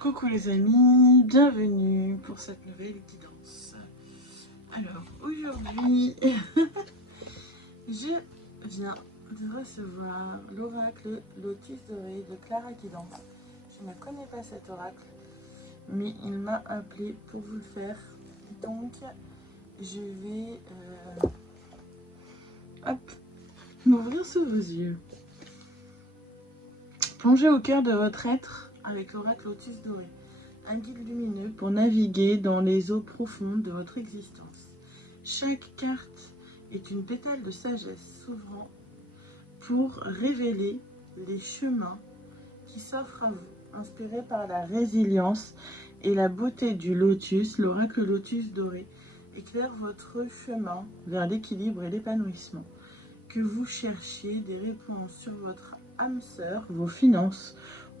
Coucou les amis, bienvenue pour cette nouvelle guidance. Alors aujourd'hui, je viens de recevoir l'oracle Lotus Doré de Clara Guidance. Je ne connais pas cet oracle, mais il m'a appelé pour vous le faire. Donc je vais m'ouvrir sous vos yeux. Plongez au cœur de votre être avec l'oracle Lotus Doré. Un guide lumineux pour naviguer dans les eaux profondes de votre existence. Chaque carte est une pétale de sagesse s'ouvrant pour révéler les chemins qui s'offrent à vous. Inspiré par la résilience et la beauté du lotus, l'oracle Lotus Doré éclaire votre chemin vers l'équilibre et l'épanouissement. Que vous cherchiez des réponses sur votre âme sœur, vos finances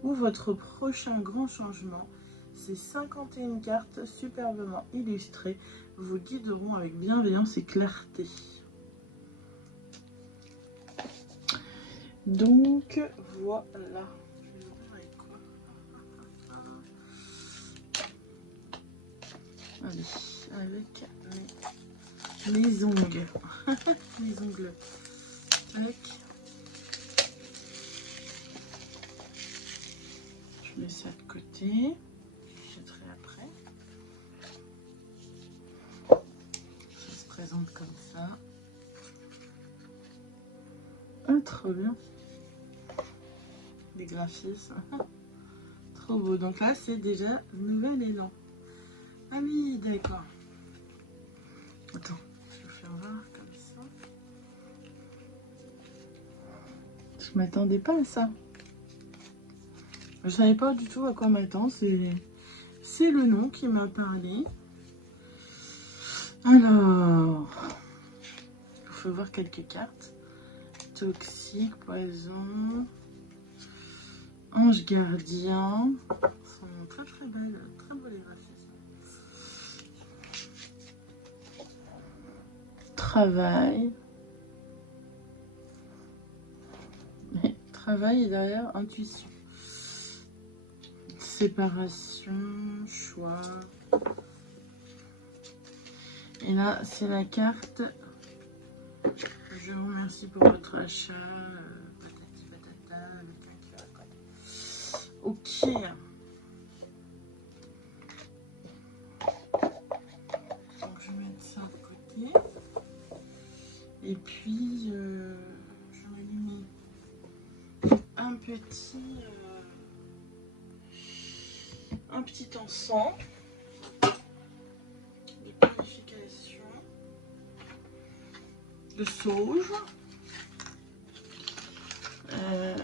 ou votre prochain grand changement, ces 51 cartes superbement illustrées vous guideront avec bienveillance et clarté. Donc voilà. Je vais ouvrir avec quoi? Allez, avec mes ongles. Mes ongles. Tac. Je mets ça de côté. Après. Ça se présente comme ça. Ah, trop bien. Des graphismes. Trop beau. Donc là, c'est déjà nouvel élan. Ah oui, d'accord. Attends, je vais faire voir comme ça. Je m'attendais pas à ça. Je savais pas du tout à quoi m'attendre. C'est le nom qui m'a parlé. Alors, il faut voir quelques cartes. Toxique, poison, ange gardien. Sont très très belles, très beaux les graphismes. Travail. Travail et derrière intuition. Séparation, choix. Et là, c'est la carte. Je vous remercie pour votre achat. Patati patata, avec un QR code. Ok. Donc, je vais mettre ça de côté. Et puis, j'en ai mis un petit encens de purification de sauge.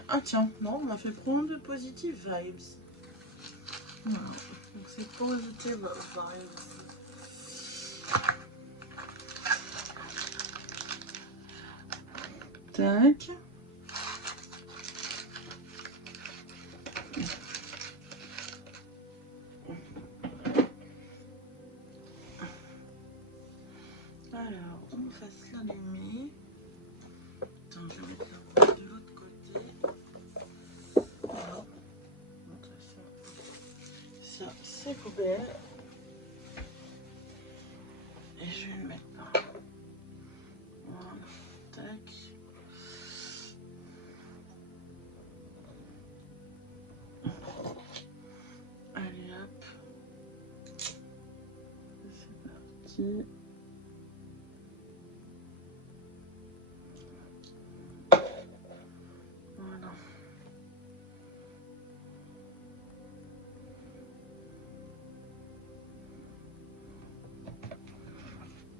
Ah tiens, non, on m'a fait prendre positive vibes. Voilà. Donc c'est positive vibes. Tac. Alors, on fasse l'allumer. Attends, je vais mettre la de l'autre côté. Voilà. Ça, c'est poubelle. Et je vais le mettre là. Voilà. Tac. Allez hop. C'est parti. Voilà.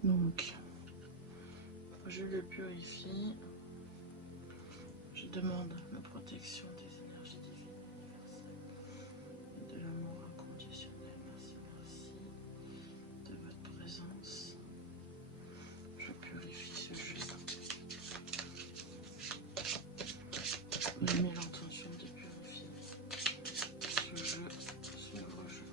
Donc, je le purifie. Je demande la protection des énergies divines universelles et de l'amour inconditionnel. Merci, merci de votre présence. Je purifie ce jeu. Je mets l'intention de purifier ce jeu, ce nouveau jeu.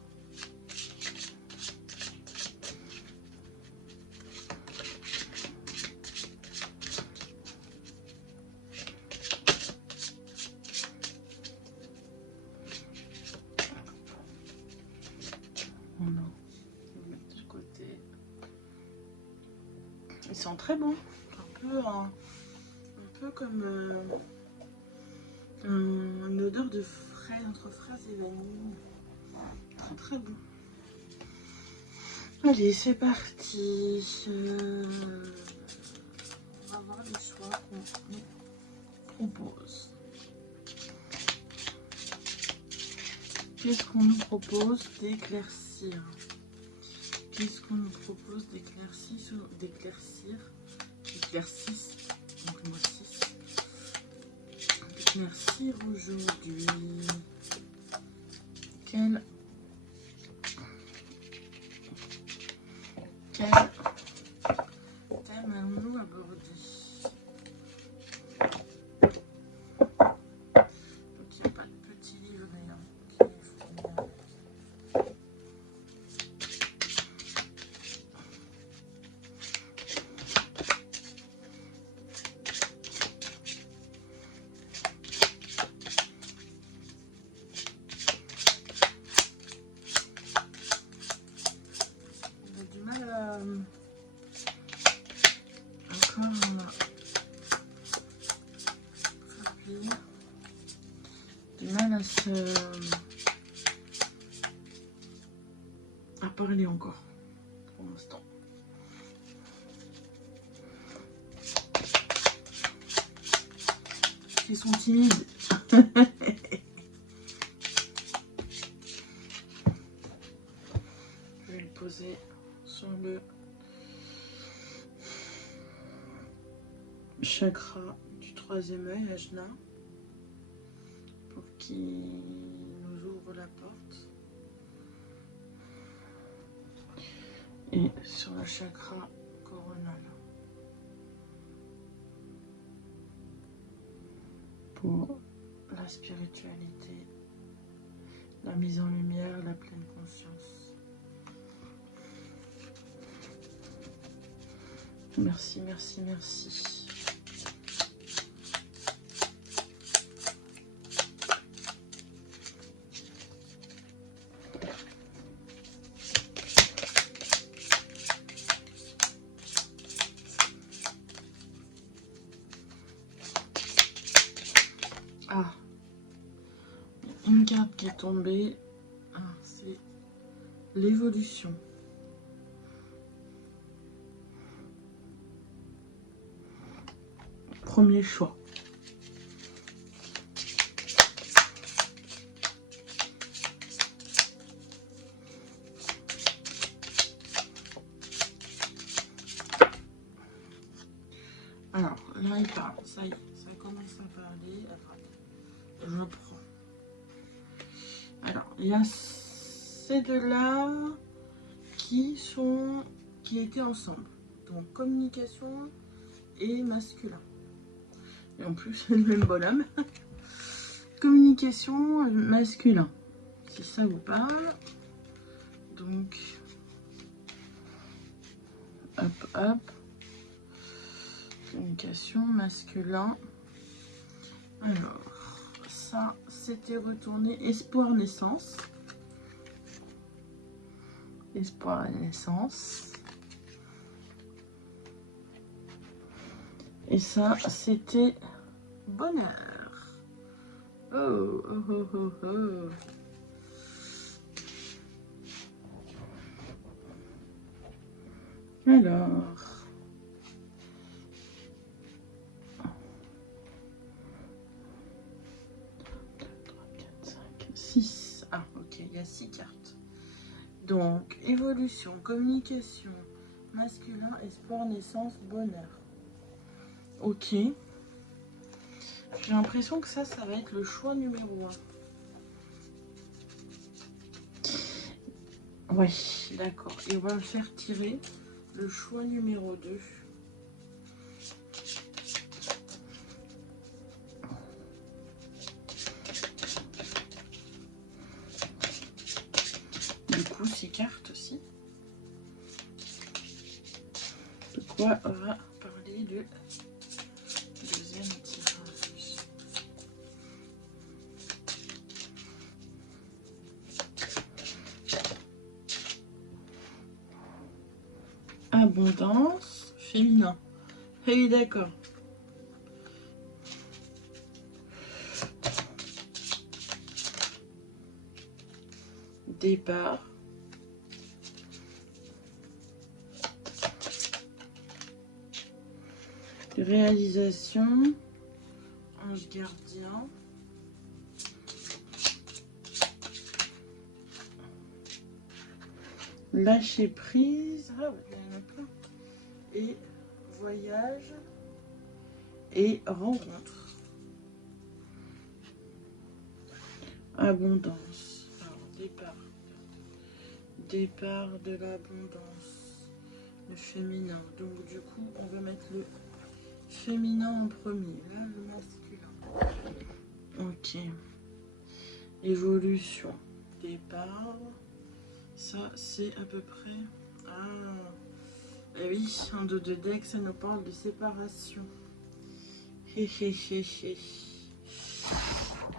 sent très bon. Un peu comme une odeur de fraise, entre fraise et vanille. Très très bon. Allez, c'est parti. On va voir les choix qu'on nous propose. Qu'est-ce qu'on nous propose d'éclaircir? Qu'est-ce qu'on nous propose d'éclaircir? D'éclaircir, donc moi 6. D'éclaircir aujourd'hui. Quel thème allons-nous aborder? Donc il n'y a pas de petit livret. Hein. On a du mal à... Encore du mal à parler encore pour l'instant. Ils sont timides. Je vais le poser sur le chakra du 3e œil, Ajna, pour qu'il nous ouvre la porte. Et sur le chakra coronal. Pour la spiritualité, la mise en lumière, la pleine conscience. Merci, merci, merci. Ah, une carte qui est tombée, c'est l'évolution. Premier choix. Alors, là il parle, ça y est, ça commence à parler. Attends, je prends. Alors, il y a ces deux-là qui étaient ensemble. Donc, communication et masculin. Et en plus, c'est le même bonhomme. Communication masculin. Si ça vous parle. Donc, hop, hop. Communication masculin. Alors, ça, c'était retourné espoir naissance. Espoir et naissance. Et ça, c'était bonheur. Oh, oh, oh, oh, oh. Alors. 6. Ah, ok, il y a 6 cartes. Donc, évolution, communication, masculin, espoir, naissance, bonheur. Ok. J'ai l'impression que ça va être le choix numéro 1. Ouais, d'accord. Et on va le faire tirer le choix numéro 2. Du coup, 6 cartes aussi. De quoi on va parler du deuxième tirage. Abondance, féminin. Ah oui, d'accord. Départ. Réalisation. Ange gardien. Lâcher prise. Ah, il y en a plein. Et voyage. Et rencontre. Abondance. Alors, départ. Départ de l'abondance. Le féminin. Donc, du coup, on va mettre le féminin en premier. Là, le masculin. Ok. Évolution. Départ. Ça, c'est à peu près... Ah, eh oui, un dos de deck, ça nous parle de séparation. Hé hé hé hé.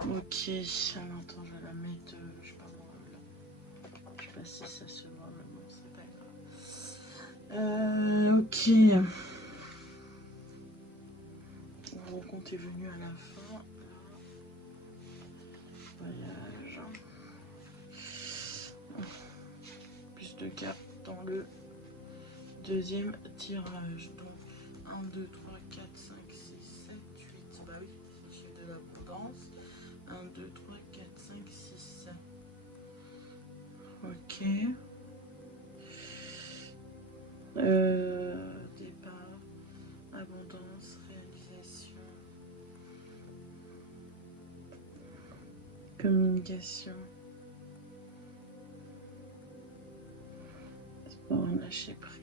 Ok, alors attends, je vais la mettre, je sais pas moi, là. Je sais pas si ça se voit, mais bon, c'est pas grave. Ok. Mon compte est venu à la fin. Voyage. Plus de cartes dans le deuxième tirage. Donc 1, 2, 3, 4, 5, 6, 7, 8. Bah oui, c'est le chiffre de l'abondance. 1, 2, 3, 4, 5, 6. Ok. Départ, abondance, réalisation, communication, sport, lâcher prise.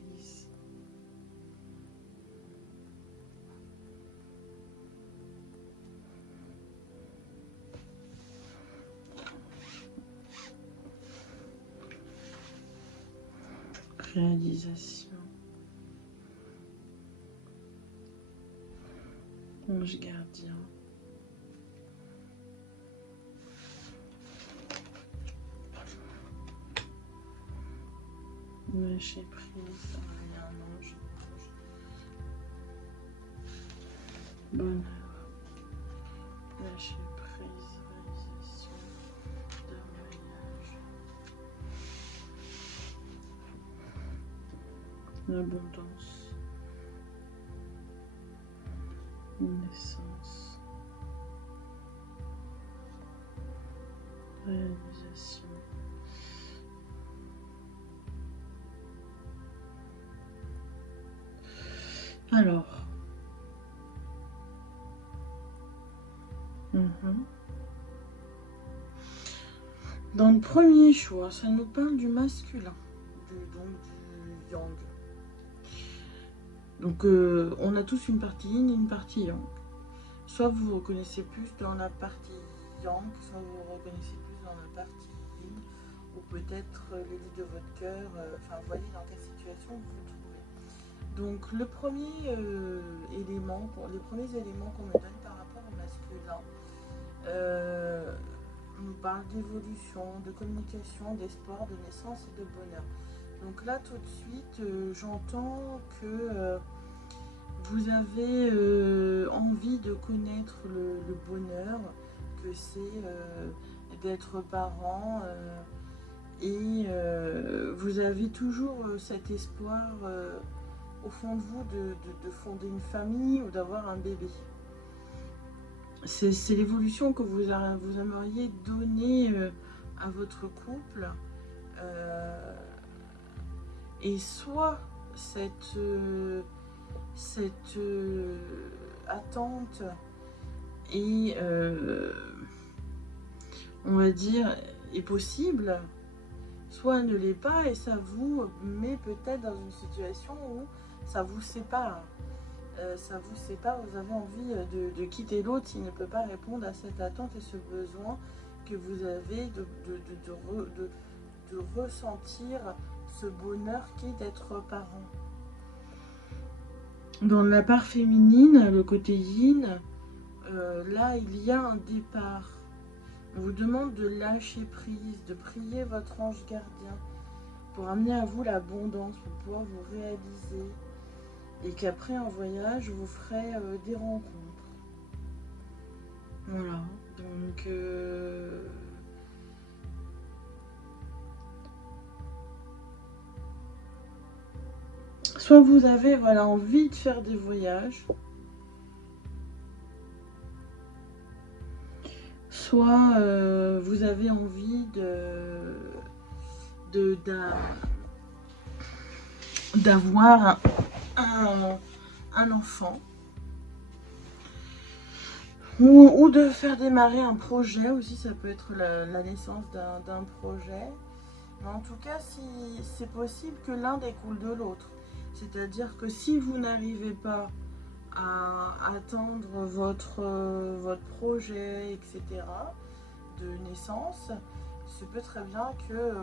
Réalisation. Ange gardien. Lâcher prise. Il y a un ange. Bonheur. Lâcher prise. Réalisation. De voyage. L'abondance. Naissance. Réalisation. Alors. Dans le premier choix, ça nous parle du masculin, donc du yang. Donc on a tous une partie yin et une partie yang. Soit vous vous reconnaissez plus dans la partie yang, soit vous vous reconnaissez plus dans la partie yin, ou peut-être l'élite de votre cœur, enfin vous voyez dans quelle situation vous vous trouvez. Donc le premier élément, les premiers éléments qu'on me donne par rapport au masculin, on nous parle d'évolution, de communication, d'espoir, de naissance et de bonheur. Donc là tout de suite j'entends que vous avez envie de connaître le bonheur que c'est d'être parent et vous avez toujours cet espoir au fond de vous de fonder une famille ou d'avoir un bébé. C'est l'évolution que vous aimeriez donner à votre couple. Et soit cette attente est, on va dire, est possible, soit elle ne l'est pas et ça vous met peut-être dans une situation où ça vous sépare. Vous avez envie de quitter l'autre s'il ne peut pas répondre à cette attente et ce besoin que vous avez de ressentir ce bonheur qu'est d'être parent. Dans la part féminine, le côté yin, là il y a un départ. On vous demande de lâcher prise, de prier votre ange gardien pour amener à vous l'abondance, pour pouvoir vous réaliser. Et qu'après en voyage, vous ferez des rencontres. Voilà, donc soit vous avez voilà, envie de faire des voyages, soit vous avez envie d'avoir un enfant. Ou de faire démarrer un projet aussi, ça peut être la naissance d'un projet. Mais en tout cas, si c'est possible que l'un découle de l'autre. C'est-à-dire que si vous n'arrivez pas à atteindre votre projet, etc., de naissance, il peut très bien que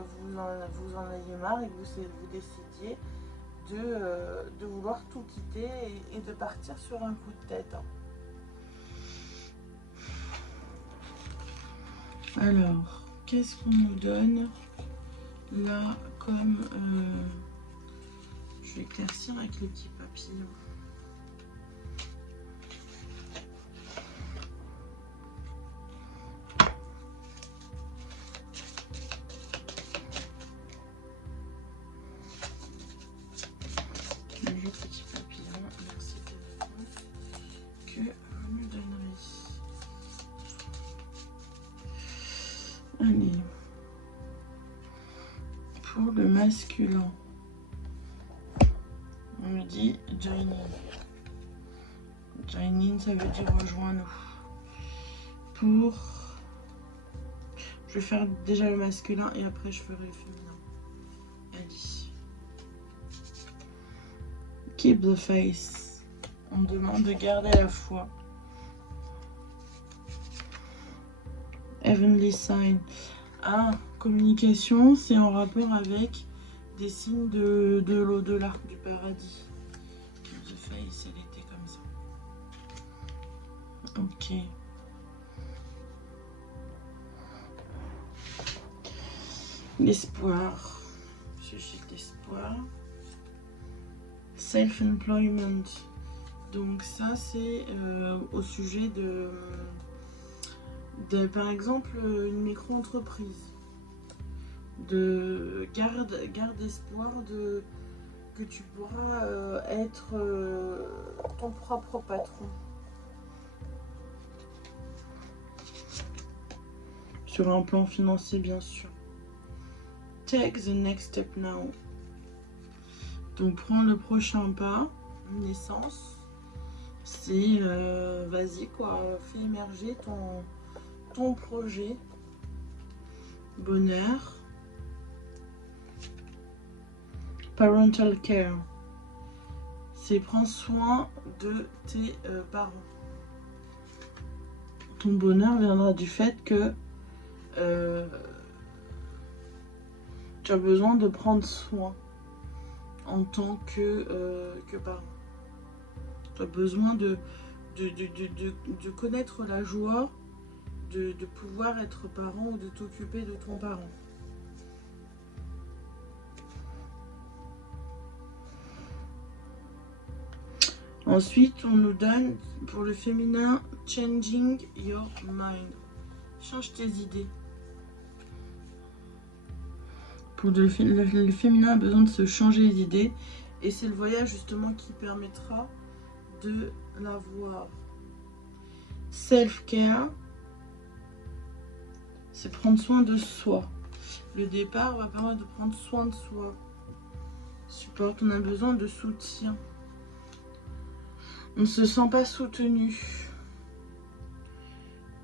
vous en ayez marre et que vous décidiez de vouloir tout quitter et de partir sur un coup de tête. Alors, qu'est-ce qu'on nous donne là comme... je vais éclaircir avec le petit papillon. Bonjour petit papillon, merci de la réponse que vous me donnerez. Allez. Pour le masculin, on me dit join in. Join in, ça veut dire rejoins-nous. Pour... Je vais faire déjà le masculin et après je ferai le féminin. Allez. Keep the faith. On me demande de garder la foi. Heavenly sign. Ah, communication, c'est en rapport avec des signes de l'au-delà, du paradis. Keep the faith, elle était comme ça. Ok. L'espoir. Suscite l'espoir. Self-employment. Donc ça, c'est au sujet de par exemple une micro-entreprise. Garde espoir que tu pourras être ton propre patron. Sur un plan financier, bien sûr. Take the next step now. Donc prends le prochain pas. Naissance. C'est vas-y quoi, fais émerger ton projet. Bonheur. Parental care. C'est prends soin de tes parents. Ton bonheur viendra du fait que tu as besoin de prendre soin en tant que parent. Tu as besoin de connaître la joie de pouvoir être parent ou de t'occuper de ton parent. Ensuite, on nous donne pour le féminin changing your mind. Change tes idées. Pour le féminin a besoin de se changer les idées. Et c'est le voyage justement qui permettra de l'avoir. Self-care, c'est prendre soin de soi. Le départ va permettre de prendre soin de soi. Support, on a besoin de soutien. On ne se sent pas soutenu.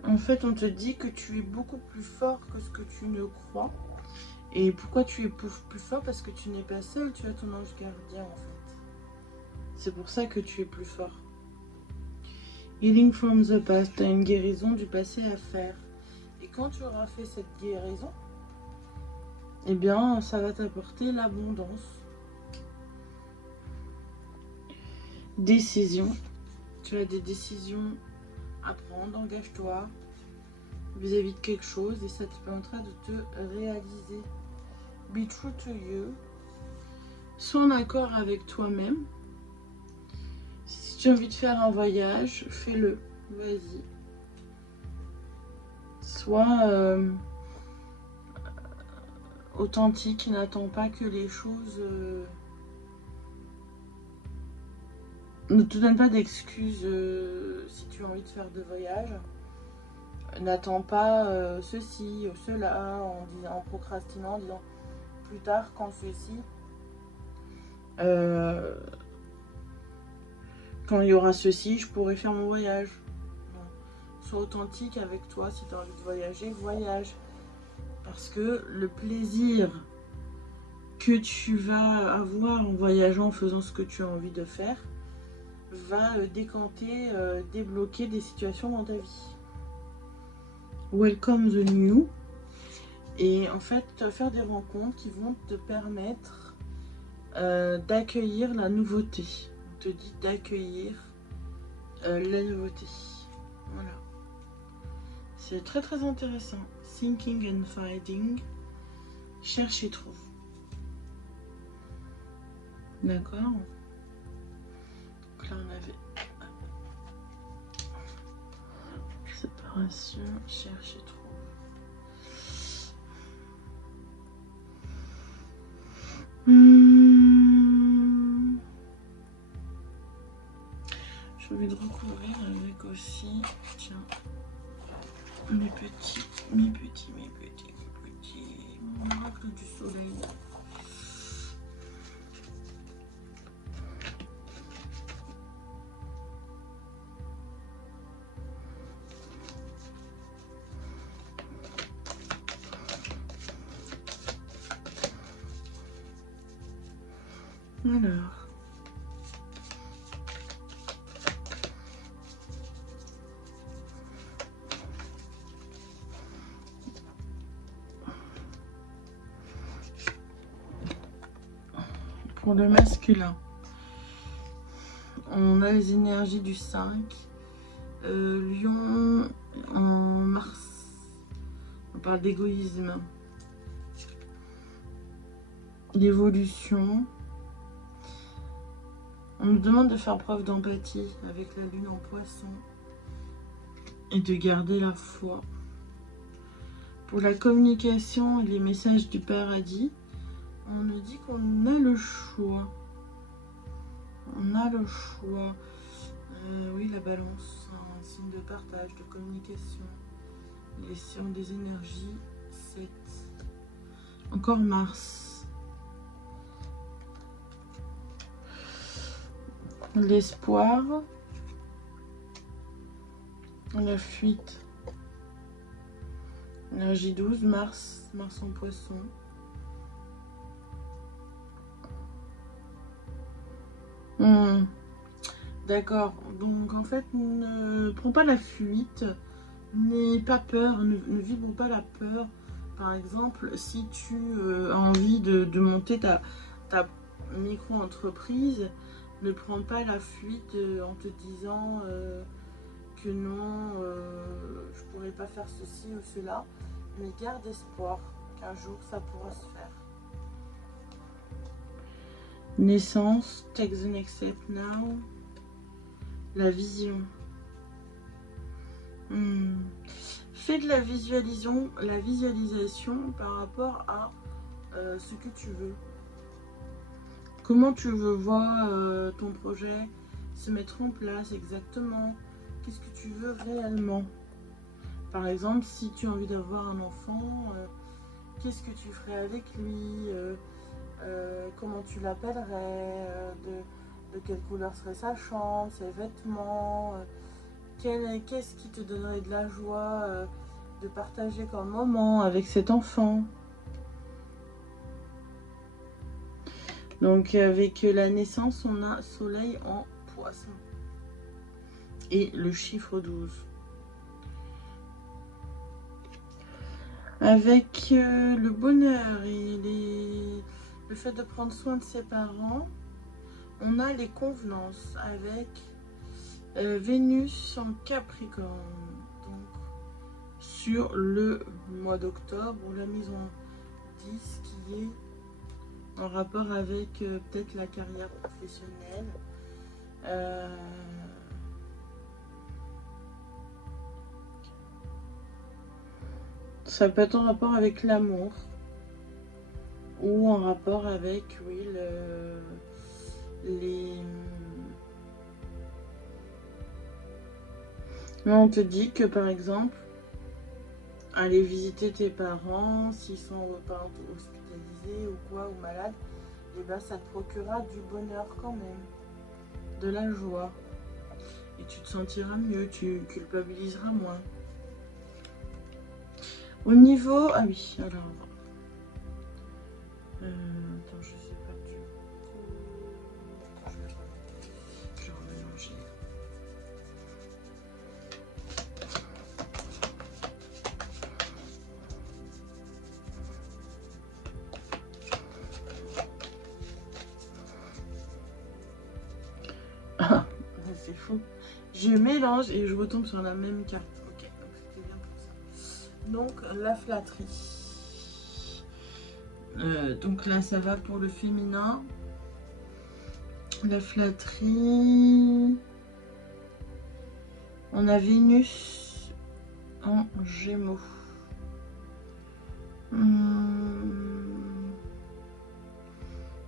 En fait, on te dit que tu es beaucoup plus fort que ce que tu ne crois. Et pourquoi tu es plus fort? Parce que tu n'es pas seul, tu as ton ange gardien en fait. C'est pour ça que tu es plus fort. Healing from the past, tu as une guérison du passé à faire. Et quand tu auras fait cette guérison, eh bien, ça va t'apporter l'abondance. Décision. Tu as des décisions à prendre, engage-toi vis-à-vis de quelque chose et ça te permettra de te réaliser. Be true to you. Sois en accord avec toi-même. tu as envie de faire un voyage, fais-le. Vas-y. Sois authentique, n'attends pas que les choses... Ne te donne pas d'excuses si tu as envie de faire de voyage. N'attends pas ceci ou cela en procrastinant, en disant plus tard quand ceci. Quand il y aura ceci, je pourrai faire mon voyage. Non. Sois authentique avec toi. Si tu as envie de voyager, voyage. Parce que le plaisir que tu vas avoir en voyageant, en faisant ce que tu as envie de faire, va décanter, débloquer des situations dans ta vie. Welcome the new. Et en fait, faire des rencontres qui vont te permettre d'accueillir la nouveauté. On te dit d'accueillir la nouveauté. Voilà. C'est très très intéressant. Thinking and finding. Cherche et trouve. D'accord. Donc là on avait séparation, cherche et trouve. J'ai envie de recouvrir avec aussi, tiens, mes petits, mon oracle du soleil. Alors, pour le masculin, on a les énergies du 5, Lion en Mars, on parle d'égoïsme, d'évolution. On nous demande de faire preuve d'empathie avec la lune en poisson et de garder la foi. Pour la communication et les messages du paradis, on nous dit qu'on a le choix. On a le choix. Oui, la balance, un signe de partage, de communication. Les signes des énergies, 7. Encore Mars. L'espoir, la fuite, énergie 12, Mars en poisson. D'accord, donc en fait, ne prends pas la fuite, n'aie pas peur, ne vibre pas la peur. Par exemple, si tu as envie de monter ta micro-entreprise, ne prends pas la fuite en te disant que non, je pourrais pas faire ceci ou cela, mais garde espoir qu'un jour ça pourra se faire. Naissance, take the next step now. La vision. Fais de la visualisation par rapport à ce que tu veux. Comment tu veux voir ton projet se mettre en place exactement? Qu'est-ce que tu veux réellement? Par exemple, si tu as envie d'avoir un enfant, qu'est-ce que tu ferais avec lui? Comment tu l'appellerais? De quelle couleur serait sa chambre, ses vêtements? Qu'est-ce qui te donnerait de la joie de partager comme moment avec cet enfant? Donc avec la naissance, on a soleil en poisson. Et le chiffre 12. Avec le bonheur et le fait de prendre soin de ses parents, on a les convenances avec Vénus en Capricorne. Donc sur le mois d'octobre, la maison 10 qui est en rapport avec peut-être la carrière professionnelle, Ça peut être en rapport avec l'amour ou en rapport avec, oui, Là, on te dit que, par exemple, aller visiter tes parents, s'ils sont par exemple hospitalisés ou quoi, ou malades, et ben ça te procurera du bonheur quand même, de la joie. Et tu te sentiras mieux, tu culpabiliseras moins. Au niveau... Ah oui, alors... attends, je sais pas du coup... Je vais remélanger. Ah, c'est fou. Je mélange et je retombe sur la même carte. Ok, donc c'était bien pour ça. Donc, la flatterie. Donc là, ça va pour le féminin. La flatterie. On a Vénus en Gémeaux.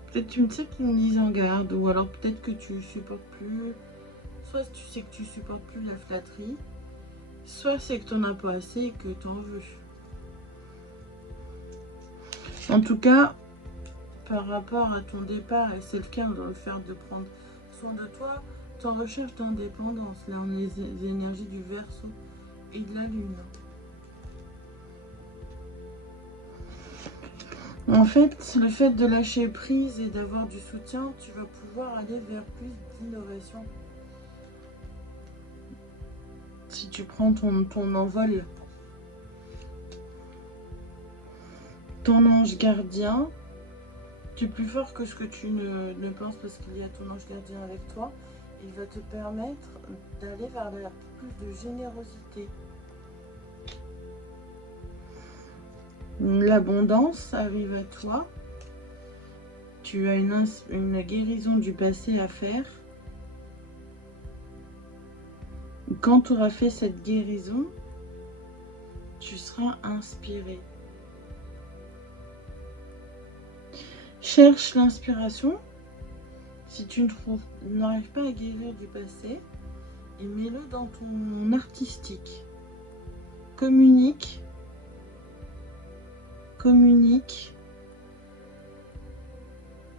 Peut-être tu me sais qu'il me mise en garde, ou alors peut-être que tu supportes plus. Soit tu sais que tu supportes plus la flatterie, soit c'est que tu n'en as pas assez et que tu en veux. En tout cas, par rapport à ton départ, et c'est le cas dans le fait de prendre soin de toi, tu en recherche d'indépendance. Là, on a les énergies du Verseau et de la Lune. En fait, le fait de lâcher prise et d'avoir du soutien, tu vas pouvoir aller vers plus d'innovation. Si tu prends ton envol. Ton ange gardien, tu es plus fort que ce que tu ne penses parce qu'il y a ton ange gardien avec toi. Il va te permettre d'aller vers plus de générosité. L'abondance arrive à toi. Tu as une guérison du passé à faire. Quand tu auras fait cette guérison, tu seras inspiré. Cherche l'inspiration. Si tu n'arrives pas à guérir du passé, et mets-le dans ton artistique. Communique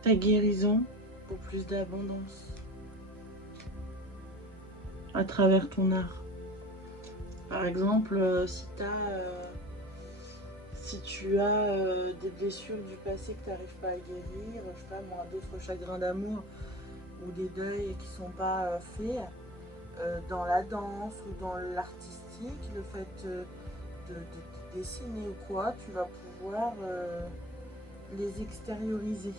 ta guérison pour plus d'abondance à travers ton art. Par exemple, si tu as des blessures du passé que tu n'arrives pas à guérir, je sais pas moi, d'autres chagrins d'amour ou des deuils qui ne sont pas faits, dans la danse ou dans l'artistique, le fait de dessiner ou quoi, tu vas pouvoir les extérioriser.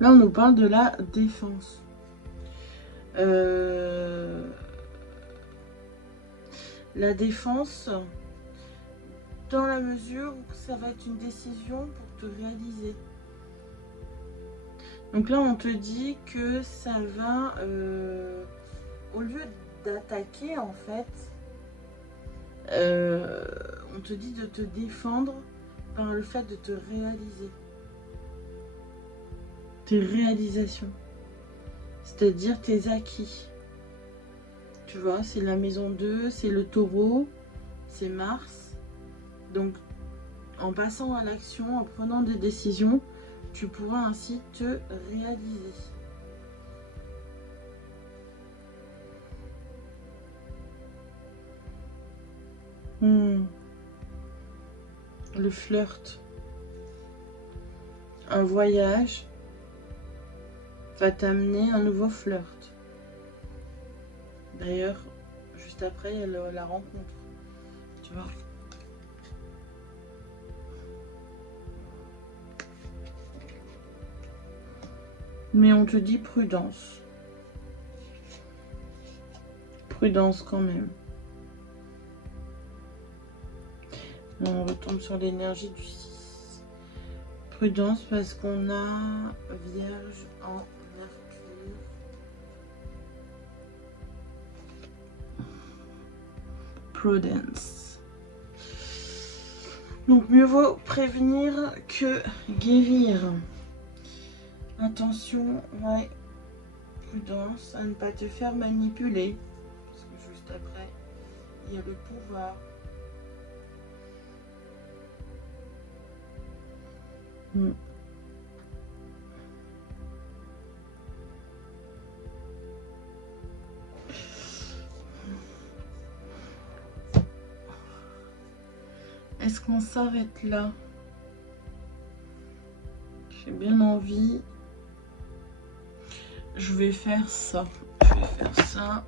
Là, on nous parle de la défense. La défense, dans la mesure où ça va être une décision pour te réaliser. Donc là, on te dit que ça va, au lieu d'attaquer, en fait, on te dit de te défendre par le fait de te réaliser. Tes réalisations. C'est-à-dire tes acquis. Tu vois, c'est la maison 2, c'est le taureau, c'est Mars. Donc, en passant à l'action, en prenant des décisions, tu pourras ainsi te réaliser. Le flirt. Un voyage va t'amener un nouveau flirt. D'ailleurs, juste après, il y a la rencontre. Tu vois ? Mais on te dit prudence. Prudence quand même. On retombe sur l'énergie du 6. Prudence parce qu'on a Vierge en Mercure. Prudence. Donc mieux vaut prévenir que guérir. Attention, ouais. Prudence à ne pas te faire manipuler. Parce que juste après, il y a le pouvoir. Est-ce qu'on s'arrête là? J'ai bien envie. Je vais faire ça. Je vais faire ça.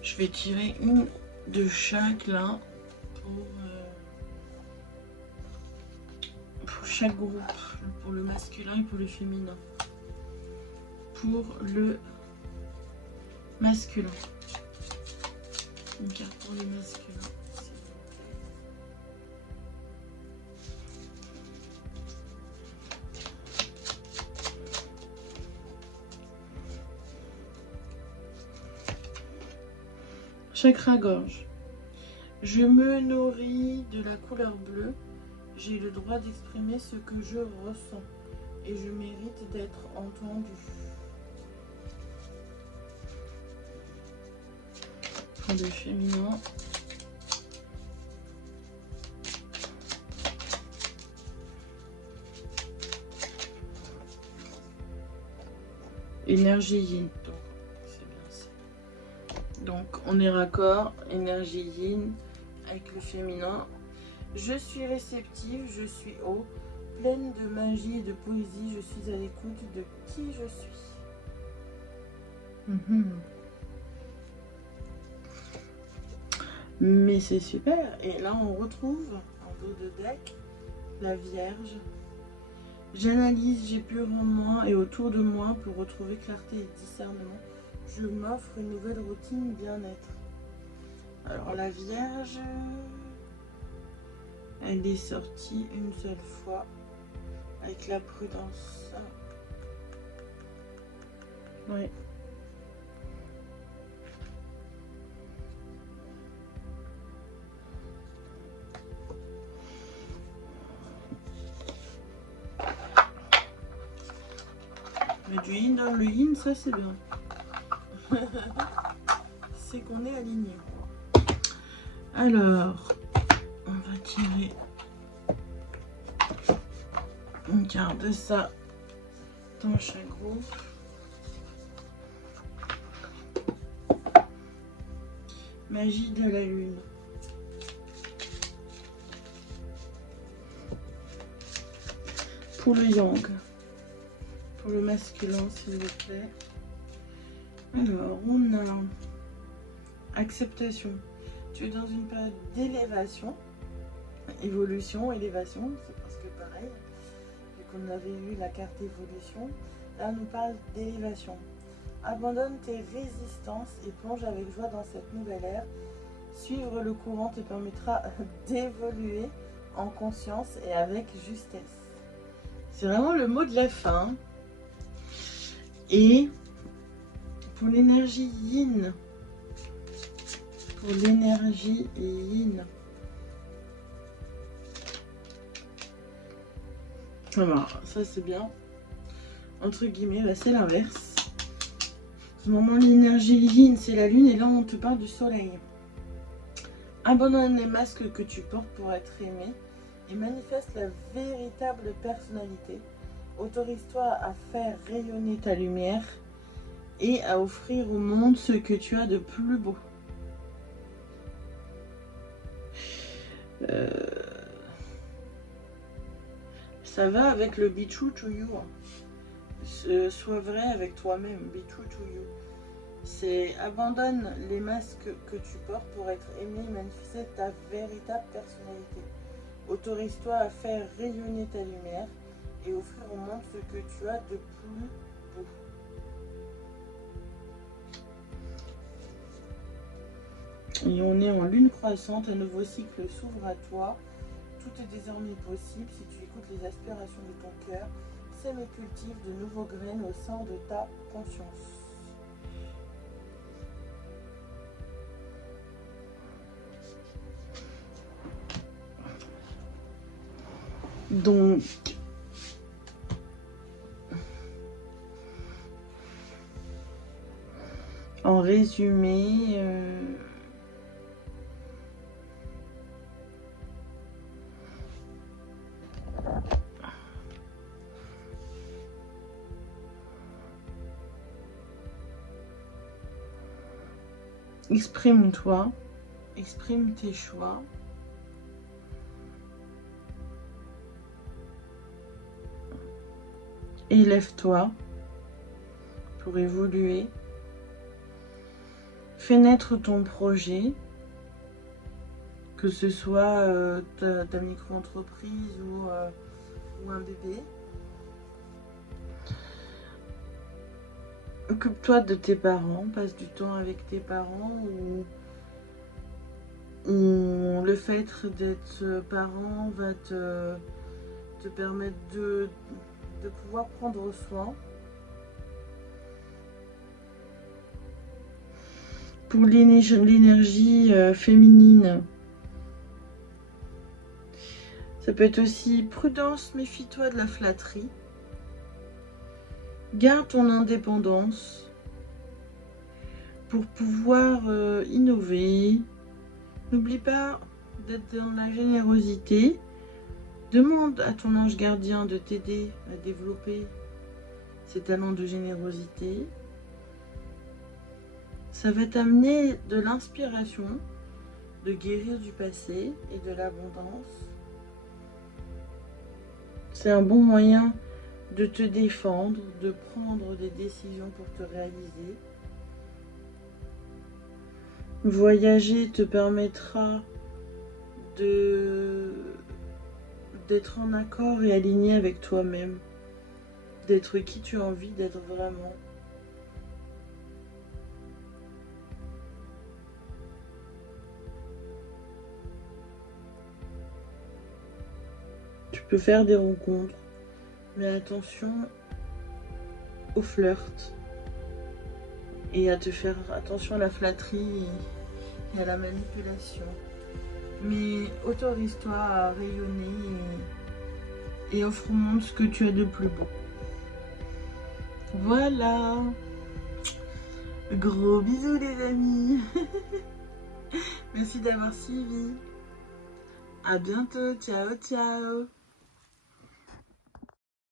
Je vais tirer une de chaque là pour chaque groupe. Pour le masculin et pour le féminin. Pour le masculin. Une carte pour le masculin. Chakra-gorge. Je me nourris de la couleur bleue. J'ai le droit d'exprimer ce que je ressens. Et je mérite d'être entendu. Pour le féminin. Énergie yin. Donc on est raccord, énergie yin avec le féminin. Je suis réceptive, je suis haut, pleine de magie et de poésie. Je suis à l'écoute de qui je suis. Mais c'est super. Et là on retrouve en dos de deck la Vierge. J'analyse, j'épure en moi et autour de moi pour retrouver clarté et discernement. Je m'offre une nouvelle routine bien-être. Alors la Vierge, elle est sortie une seule fois avec la prudence. Oui. Mais du yin dans le yin, ça c'est bien. C'est qu'on est aligné. Alors, on va tirer une carte de ça dans chaque groupe. Magie de la lune. Pour le yang. Pour le masculin, s'il vous plaît. Alors, on a acceptation. Tu es dans une période d'élévation. Évolution, élévation, c'est parce que pareil. Vu qu'on avait eu la carte évolution, là on nous parle d'élévation. Abandonne tes résistances et plonge avec joie dans cette nouvelle ère. Suivre le courant te permettra d'évoluer en conscience et avec justesse. C'est vraiment le mot de la fin. Et pour l'énergie yin, alors, ça c'est bien. Entre guillemets, bah, c'est l'inverse. Moment l'énergie yin, c'est la lune et là on te parle du soleil. Abandonne les masques que tu portes pour être aimé et manifeste la véritable personnalité. Autorise-toi à faire rayonner ta lumière et à offrir au monde ce que tu as de plus beau. Ça va avec le be true to you. Sois vrai avec toi-même, be true to you. C'est abandonne les masques que tu portes pour être aimé et manifester ta véritable personnalité. Autorise-toi à faire rayonner ta lumière et offrir au monde ce que tu as de plus beau. Et on est en lune croissante, un nouveau cycle s'ouvre à toi. Tout est désormais possible si tu écoutes les aspirations de ton cœur, sème et cultive de nouveaux graines au sein de ta conscience. Donc, en résumé, exprime-toi, exprime tes choix. Élève-toi pour évoluer. Fais naître ton projet, que ce soit ta micro-entreprise ou un bébé. Occupe-toi de tes parents, passe du temps avec tes parents ou le fait d'être parent va te permettre de pouvoir prendre soin. Pour l'énergie féminine, ça peut être aussi prudence, méfie-toi de la flatterie. Garde ton indépendance pour pouvoir innover. N'oublie pas d'être dans la générosité. Demande à ton ange gardien de t'aider à développer ses talents de générosité. Ça va t'amener de l'inspiration, de guérir du passé et de l'abondance. C'est un bon moyen de te défendre, de prendre des décisions pour te réaliser. Voyager te permettra d'être en accord et aligné avec toi-même, d'être qui tu as envie d'être vraiment. Tu peux faire des rencontres, mais attention au flirt et à te faire attention à la flatterie et à la manipulation. Mais autorise-toi à rayonner et offre au monde ce que tu as de plus beau. Voilà. Gros bisous les amis. Merci d'avoir suivi. À bientôt. Ciao, ciao.